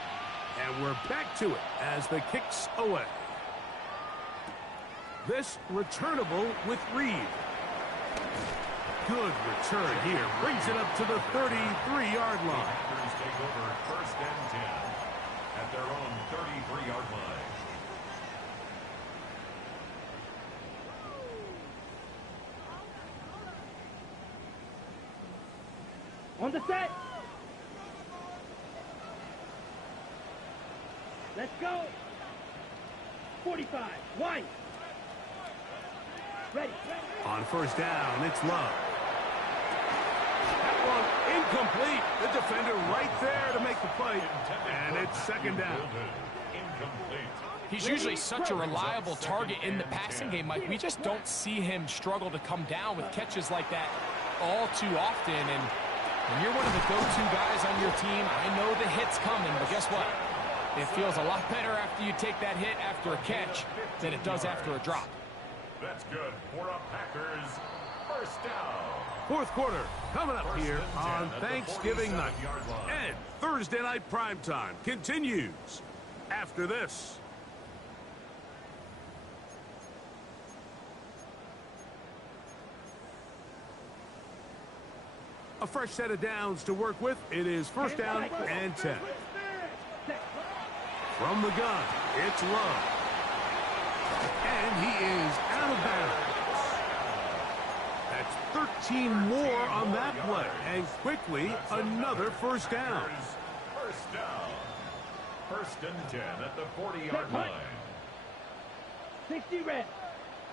And we're back to it as the kick's away. This returnable with Reed. Good return here. Brings it up to the 33-yard line. Packers take over 1st and 10 at their own 33-yard line. On the set. Let's go. 45. Wide. Ready. On 1st down, it's Love. That one incomplete. The defender right there to make the play. And it's 2nd down. Incomplete. He's usually such a reliable target in the passing game, Mike. We just don't see him struggle to come down with catches like that all too often. And when you're one of the go-to guys on your team, I know the hit's coming, but guess what? It feels a lot better after you take that hit after a catch than it does after a drop. That's good for a Packers 1st down. 4th quarter coming up here on Thanksgiving night. And Thursday night primetime continues after this. A fresh set of downs to work with. It is 1st down and 10. From the gun, it's Love. And he is out of bounds. That's 13 more on that play. And quickly, another 1st down. 1st down. 1st and 10 at the 40-yard line. 60 red.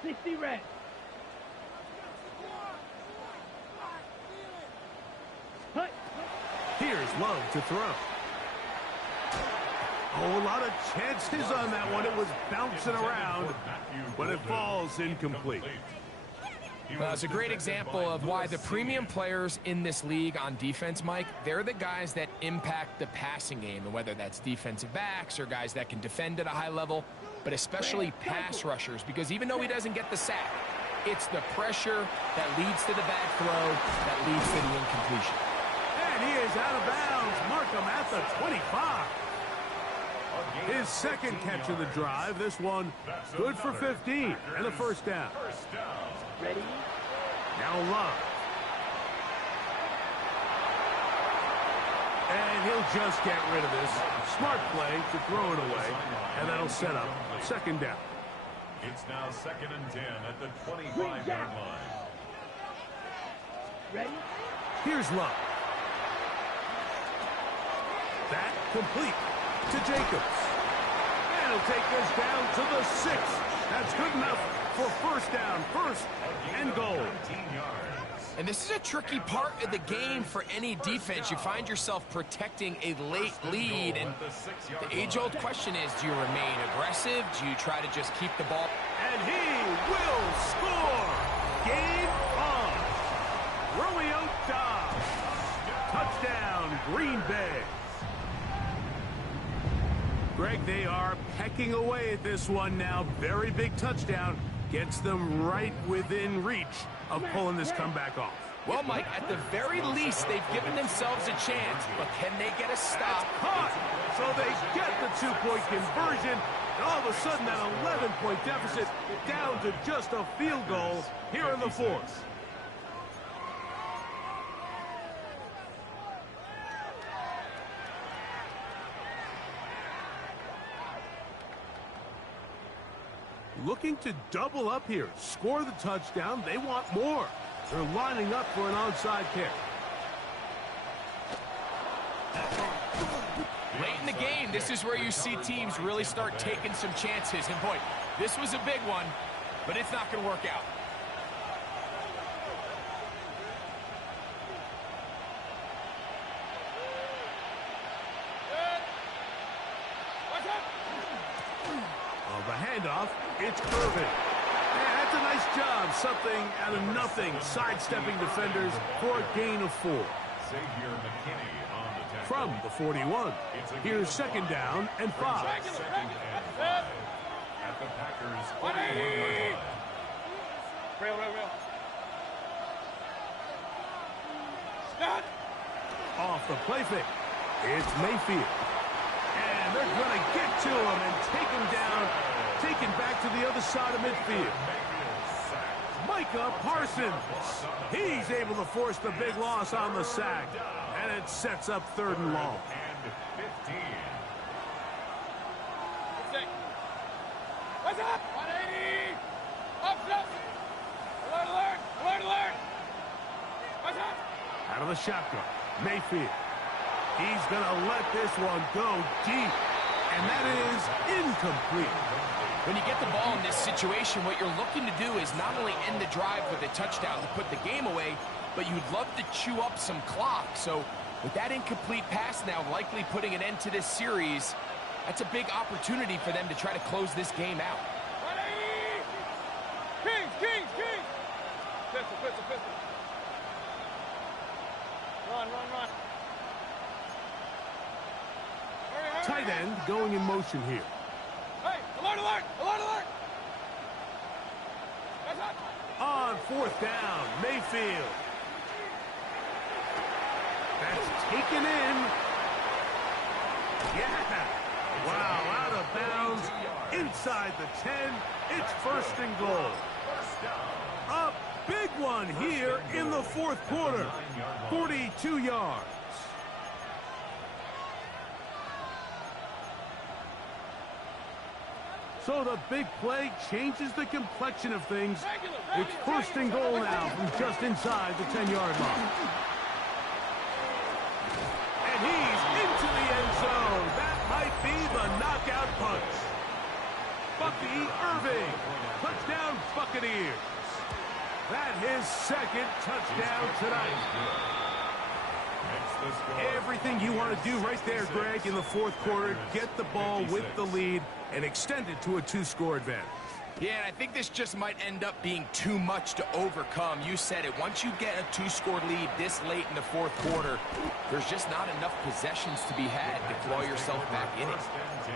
60 red. Here's Love to throw. Oh, a lot of chances on that one. It was bouncing around, but it falls incomplete. Well, it's a great example of why the premium players in this league on defense, Mike, they're the guys that impact the passing game, and whether that's defensive backs or guys that can defend at a high level, but especially pass rushers, because even though he doesn't get the sack, it's the pressure that leads to the bad throw that leads to the incompletion. And he is out of bounds. Mark him at the 25. His 2nd catch of the drive. This one good for 15 and a 1st down. Ready? Now Love. And he'll just get rid of this. Smart play to throw it away. And that'll set up 2nd down. It's now 2nd and 10 at the 25-yard line. Ready? Here's Love. That complete to Jacobs. And he'll take this down to the 6. That's good enough for 1st down, 1st and goal. And this is a tricky part of the game for any defense. You find yourself protecting a late lead, and the age-old question is, do you remain aggressive? Do you try to just keep the ball? And he will score! Game on! Romeo Dobbs! Touchdown, Green Bay! Greg, they are pecking away at this one now. Very big touchdown. Gets them right within reach of pulling this comeback off. Well, Mike, at the very least, they've given themselves a chance, but can they get a stop? That's caught! So they get the 2-point conversion, and all of a sudden that 11-point deficit down to just a field goal here in the 4th. Looking to double up here, score the touchdown. They want more. They're lining up for an onside kick. Late in the game, this is where you see teams really start taking some chances. And boy, this was a big one, but it's not going to work out. The handoff, it's Irvin. Yeah, that's a nice job. Something out of nothing. Sidestepping defenders for a gain of 4. From the 41. Here's 2nd down and 5. At the Packers 41-yard line. Real. Off the play fake. It's Mayfield. And they're going to get to him and take him down. Taken back to the other side of midfield. Micah Parsons. He's able to force the big loss on the sack, and it sets up 3rd and long. And 15. What's up? 180. Up. Alert, alert. Alert, alert. What's up? Out of the shotgun, Mayfield. He's going to let this one go deep, and that is incomplete. When you get the ball in this situation, what you're looking to do is not only end the drive with a touchdown to put the game away, but you'd love to chew up some clock. So with that incomplete pass now likely putting an end to this series, that's a big opportunity for them to try to close this game out. 180. Kings. Pistol. Run. Hurry. Tight end going in motion here. Hey, alert. What's up? On 4th down, Mayfield. That's taken in. Yeah. Wow, out of bounds. Inside the 10. It's 1st and goal. A big one here in the 4th quarter. 42 yards. So the big play changes the complexion of things. It's 1st and goal now from just inside the 10-yard line. And he's into the end zone. That might be the knockout punch. Bucky Irving. Touchdown, Buccaneers. That his 2nd touchdown tonight. Everything you want to do right there, Greg, in the 4th quarter. Get the ball with the lead and extend it to a 2-score advantage. Yeah, and I think this just might end up being too much to overcome. You said it. Once you get a 2-score lead this late in the 4th quarter, there's just not enough possessions to be had to claw yourself back in it. 1st and 10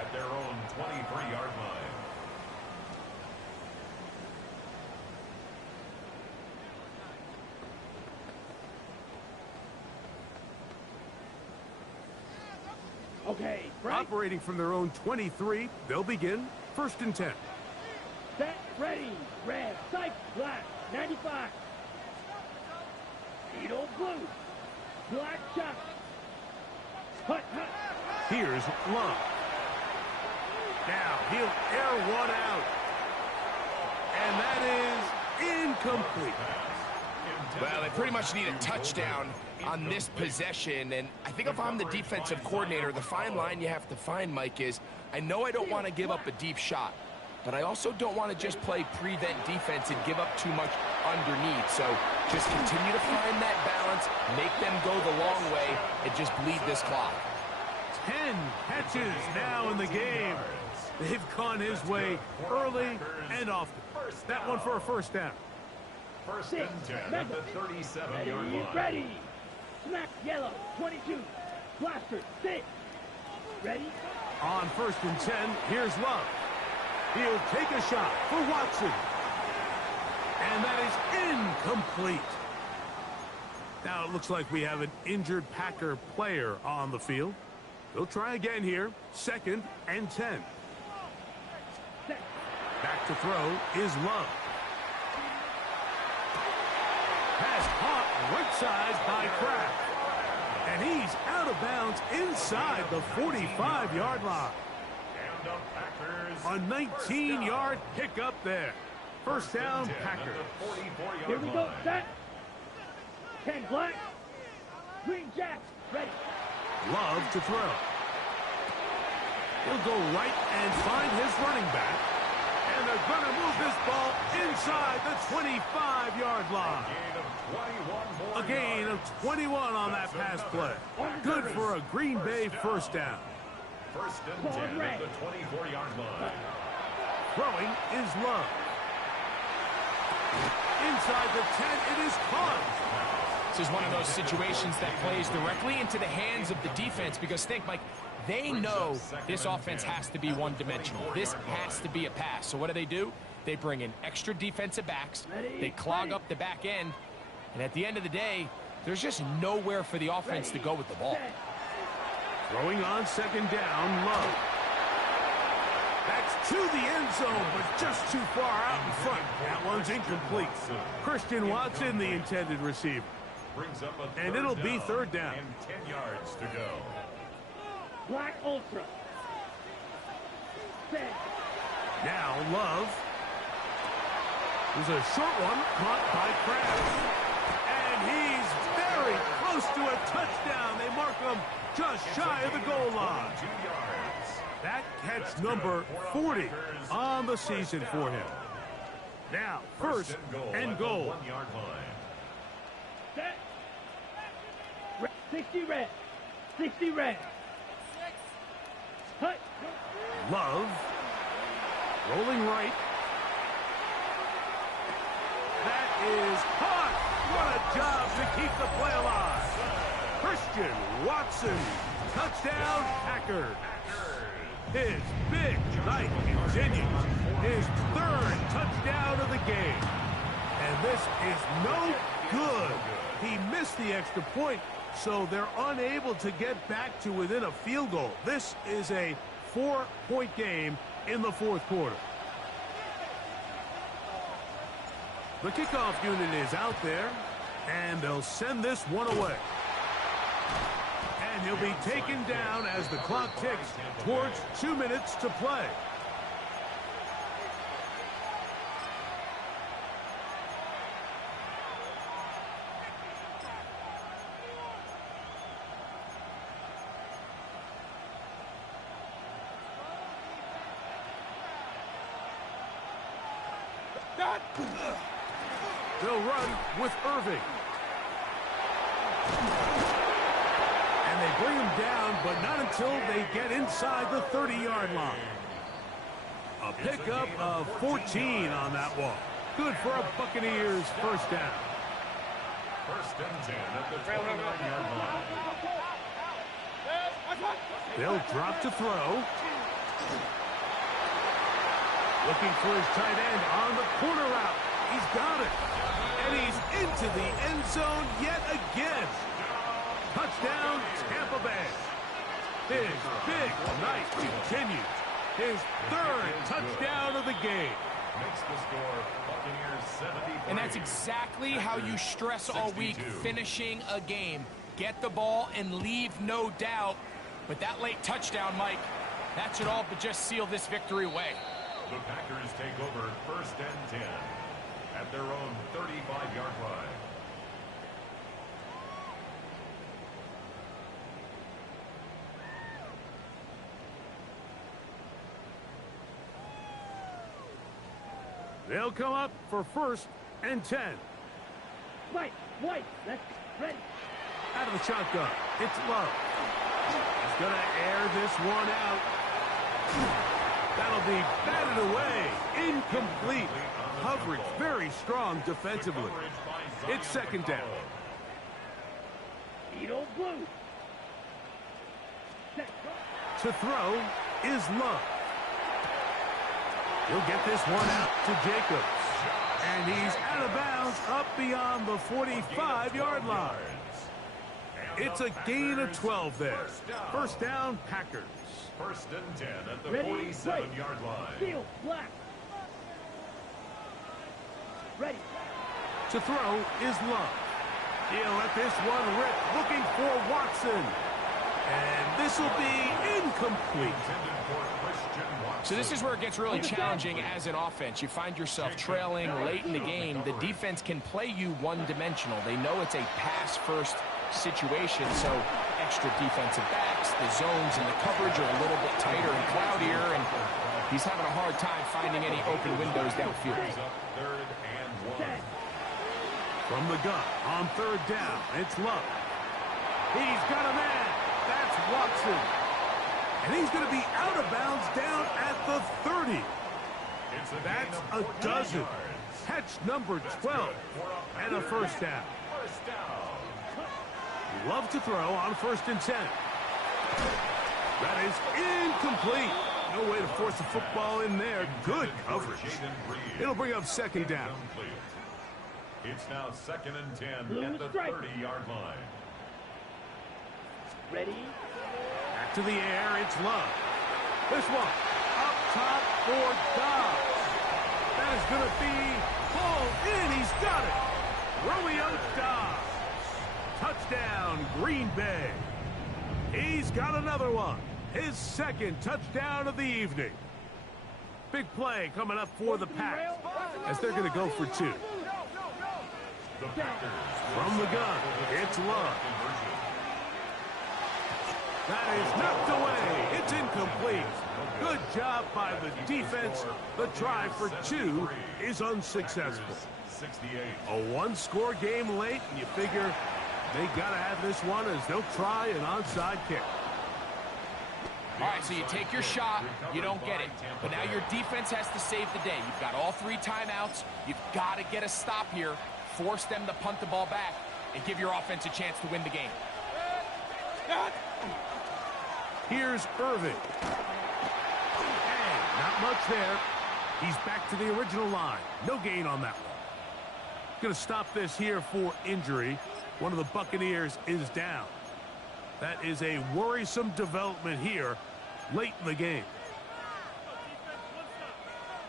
at their own 23-yard line. Okay, break. Operating from their own 23, they'll begin 1st and 10. Set, ready. Red, sight, black, 95. Needle blue. Black shot. Hut. Here's Love. Now he'll air one out. And that is incomplete. Well, they pretty much need a touchdown on this possession, and I think if I'm the defensive coordinator, the fine line you have to find, Mike, is I know I don't want to give up a deep shot, but I also don't want to just play prevent defense and give up too much underneath. So just continue to find that balance, make them go the long way, and just bleed this clock. 10 catches now in the game. They've gone his way early and often. That one for a 1st down. 1st and 10 at the 37-yard line. Ready. Snap, yellow, 22. Blaster, 6. Ready? On 1st and 10, here's Love. He'll take a shot for Watson. And that is incomplete. Now it looks like we have an injured Packer player on the field. They'll try again here. 2nd and 10. Back to throw is Love. Pass caught right side by Kraft. And he's out of bounds inside the 45-yard line. A 19-yard pickup there. 1st down, Packers. Here we go, set. 10 black. Green jack, ready. Love to throw. He'll go right and find his running back. And they're going to move this ball inside the 25-yard line. A gain of 21 on that pass play. Good for a Green Bay 1st down. 1st and 10 at the 24-yard line. Throwing is Love. Inside the 10, it is caught. This is one of those situations that plays directly into the hands of the defense because think, Mike, they know this offense has to be one-dimensional. This has to be a pass. So what do? They bring in extra defensive backs. They clog up the back end. And at the end of the day, there's just nowhere for the offense to go with the ball. Throwing on 2nd down, Love. That's to the end zone, but just too far out in front. That one's incomplete. Christian Watson, the intended receiver. And it'll be third down. And 10 yards to go. Black Ultra. Set. Now Love. There's a short one caught by Krabs. And he's very close to a touchdown. They mark him just shy of the goal line. 2 yards. That catch number 40 on the season for him. Now, first and goal. 1 yard line. Set. 60 red. 60 red. Hut. Love. Rolling right. That is caught. What a job to keep the play alive. Christian Watson. Touchdown, Packers. His big night continues. His third touchdown of the game. And this is no good. He missed the extra point, so they're unable to get back to within a field goal. This is a 4-point game in the fourth quarter. The kickoff unit is out there, and they'll send this one away. And he'll be taken down as the clock ticks towards 2 minutes to play. They'll run with Irving. And they bring him down, but not until they get inside the 30-yard line. A pickup of 14 on that one. Good for a Buccaneers first down. First and 10 at the 29-yard line. They'll drop to throw. Looking for his tight end on the corner route. He's got it. And he's into the end zone yet again. Touchdown, Tampa Bay. His big night continues. His third touchdown of the game. Makes the score Buccaneers 73. And that's exactly how you stress all week, 62. finishing a game. Get the ball and leave no doubt. But that late touchdown, Mike, that should all but just seal this victory away. The Packers take over first and 10 at their own 35-yard line. They'll come up for first and 10. White. Let's ready. Out of the shotgun, it's Love. He's going to air this one out. That'll be batted away. Incomplete. Coverage very strong defensively. It's second down. Beetle blue. Set. To throw is Love. He'll get this one out to Jacobs. And he's out of bounds up beyond the 45-yard line. It's a gain of 12 there. First down, Packers. First and 10 at the Ready, 47-yard line. Steel, black. Ready. To throw is Love. He'll let this one rip, looking for Watson. And this will be incomplete. So this is where it gets really challenging as an offense. You find yourself trailing late in the game. The defense can play you one-dimensional. They know it's a pass-first situation, so extra defensive backs, the zones and the coverage are a little bit tighter and cloudier, and he's having a hard time finding any open windows downfield. Third and 1. From the gun on third down, it's Love. He's got a man. That's Watson. And he's going to be out of bounds down at the 30. That's a dozen. Catch number 12 and a first down. Love to throw on first and 10. That is incomplete. No way to force the football in there. Good coverage. It'll bring up second down. It's now second and 10 at the 30-yard line. Ready. Back to the air, it's Love. This one up top for Dobbs. That is going to be pulled in. He's got it. Romeo Dobbs. Touchdown, Green Bay. He's got another one. His second touchdown of the evening. Big play coming up for the Pats as they're going to go for 2. From the gun, it's Love. That is knocked away. It's incomplete. Good job by the defense. The try for 2 is unsuccessful. A one-score game late, and you figure they got to have this one as they'll try an onside kick. All right, so you take your shot, you don't get it. But now your defense has to save the day. You've got all 3 timeouts. You've got to get a stop here, force them to punt the ball back, and give your offense a chance to win the game. Here's Irvin. And not much there. He's back to the original line. No gain on that one. Going to stop this here for injury. One of the Buccaneers is down. That is a worrisome development here late in the game.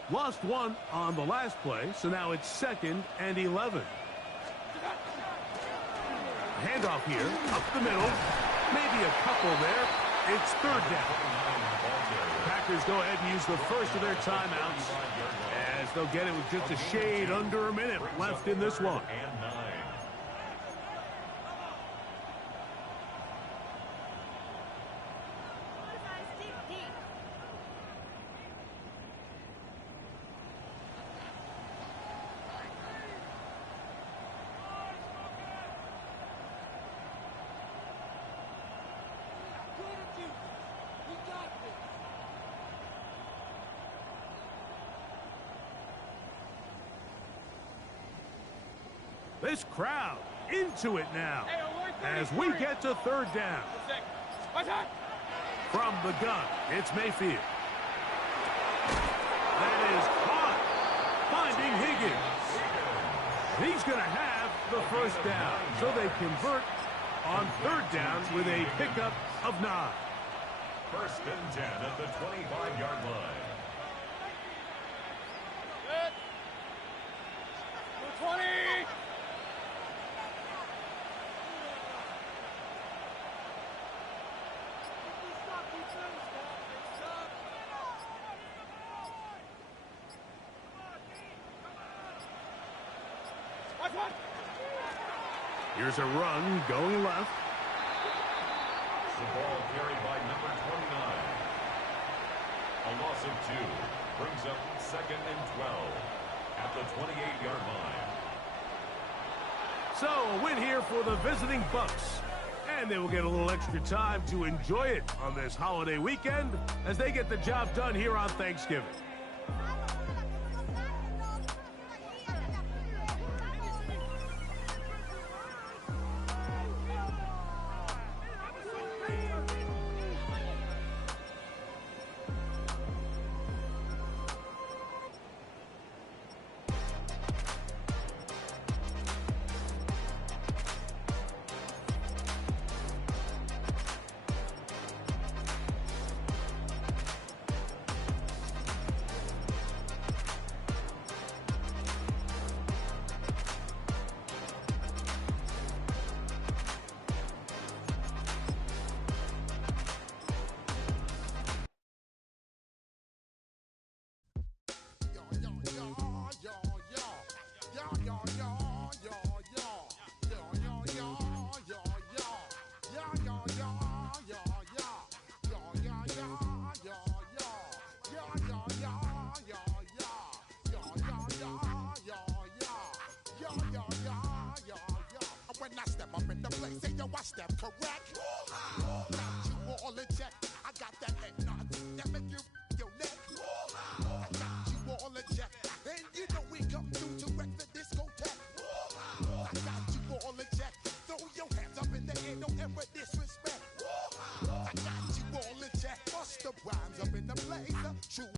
Lost one on the last play, so now it's 2nd and 11. Handoff here, up the middle. Maybe a couple there. It's 3rd down. Packers go ahead and use the first of their timeouts as they'll get it with just a shade under a minute left in this one. This crowd into it now as we get to 3rd down. From the gun, it's Mayfield. That is caught, finding Higgins. He's going to have the 1st down, so they convert on 3rd down with a pickup of 9. 1st and 10 at the 25-yard line. 20! Here's a run going left. The ball carried by number 29. A loss of 2 brings up 2nd and 12 at the 28-yard line. So a win here for the visiting Bucs. And they will get a little extra time to enjoy it on this holiday weekend as they get the job done here on Thanksgiving. When I step up in the place, say yo, I step correct. Got you all in check.